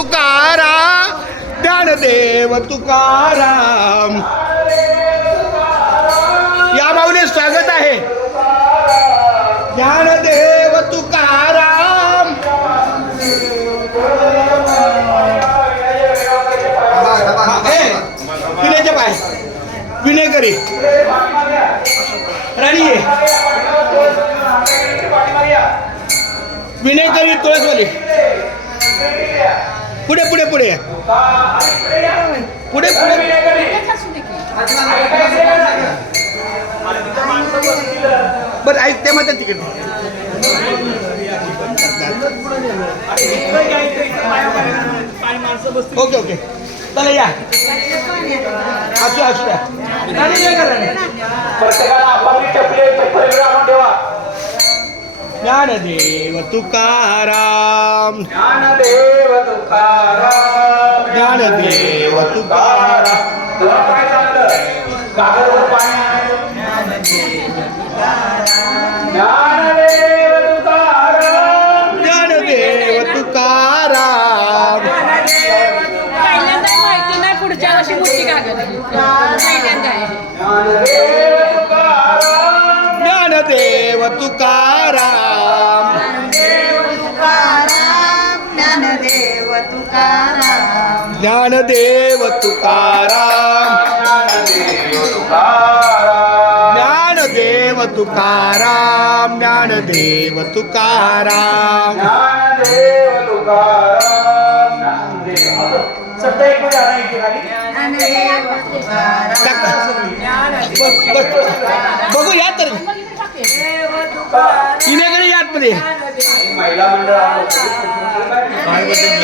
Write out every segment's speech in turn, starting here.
तुकाराम ज्ञानदेव तुकाराम. या माऊली स्वागत आहे. ज्ञानदेव तुकाराम. विनयच्या पाय विनय करी राणी ये विनय करी तुळसवाली पुढे पुढे पुढे पुढे पुढे बरं ऐकते मग तिकडे ओके ओके चला या असू असू द्या ज्ञानदेव तुकाराम ज्ञानदेव तुकाराम ज्ञानदेव तुकाराम ज्ञानदेव तुकाराम ज्ञानदेव तुकाराम. पहिल्यांदा माहिती नाही पुढच्या वर्षी मोठी कागद पहिल्यांदा आहे. ज्ञानदेव तुकाराम. ज्ञानदेव तुकाराम ज्ञानदेव तुकाराम. ज्ञानदेव तुकाराम. ज्ञानदेव तुकाराम. बघू या तर विनयकरी यात मध्ये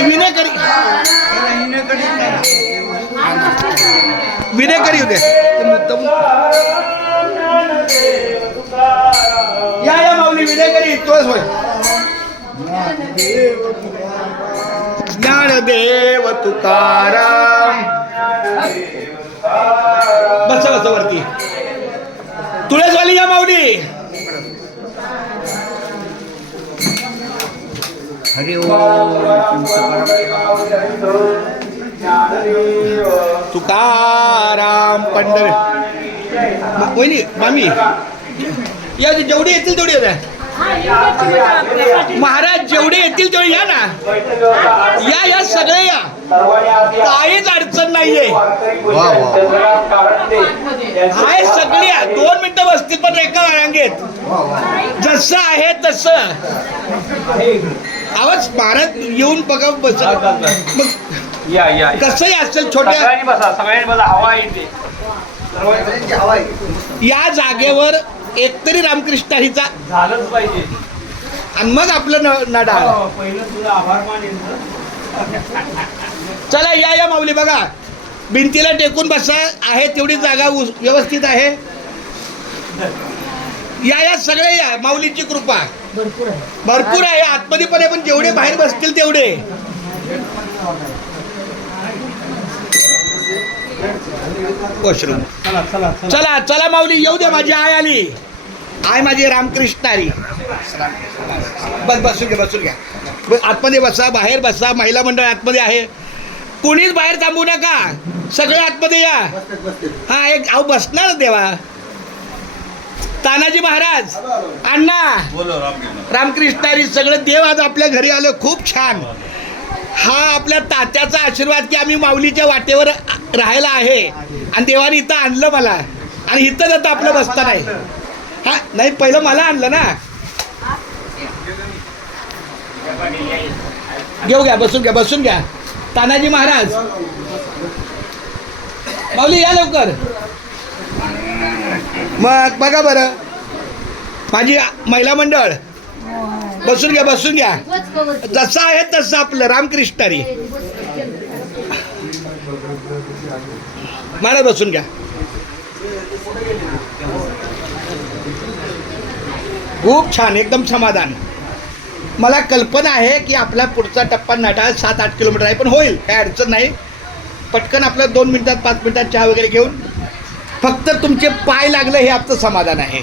विनयकरी विनयकरी होते या माऊली विनयकरी तोच होय. ज्ञानदेव तुकाराम. बसा बसा वरती तुळसवाली या माऊली. हरि ओम. तुकाराम पंढर वहिनी मामी या जेवढे येतील तेवढे येत महाराज जेवढे येतील तेवढे या ना या या सगळे या काहीच अडचण नाहीये. हाय सगळे 2 मिनिटं बसतील पण एका रांगेत जसं आहे तसं आवाज महाराज येऊन बघा बस मग या कसंही असेल छोट्या सगळ्यांनी बसा हवा येते या जागेवर एकतरी रामकृष्णारीचा झालंच पाहिजे आणि मग आपलं नाडा. पहिलं तुझं आभार मानेल. चला या माऊली बघा भिंतीला टेकून बसा आहे तेवढी जागा व्यवस्थित आहे. या सगळे या माऊलीची कृपा भरपूर आहे आतमध्ये पण आहे पण जेवढे बाहेर बसतील तेवढे. चला चला माऊली येऊ द्या माझी आय आली आय माझी रामकृष्णारी. बस बसून घ्या आतमध्ये बसा बाहेर बसा महिला मंडळ आतमध्ये आहे कोणीच बाहेर थांबू नका सगळे आतमध्ये या. हा एक अहो बसणार देवा तानाजी महाराज अण्णा रामकृष्णारी सगळे देव आज आपल्या घरी आलं खूप छान. हा आपल्या तात्याचा आशीर्वाद की आम्ही माऊलीच्या वाटेवर राहायला आहे आणि देवाने इथं आणलं मला आणि इथं जातं आपलं बसता नाही. हा नाही पहिलं मला आणलं ना. घेऊ घ्या बसून घ्या तानाजी महाराज माऊली या लवकर. मग बघा बरं माझी महिला मंडळ बसून घ्या जसं आहे तसं आपलं रामकृष्णारी. मला बसून घ्या खूप छान एकदम समाधान. मला कल्पना आहे की आपला पुढचा टप्पा नाटाळ 7-8 किलोमीटर आहे पण होईल काही अडचण नाही. पटकन आपलं 2 मिनिटात 5 मिनिटात चहा वगैरे घेऊन फक्त तुमचे पाय लागलं हे आपलं समाधान आहे.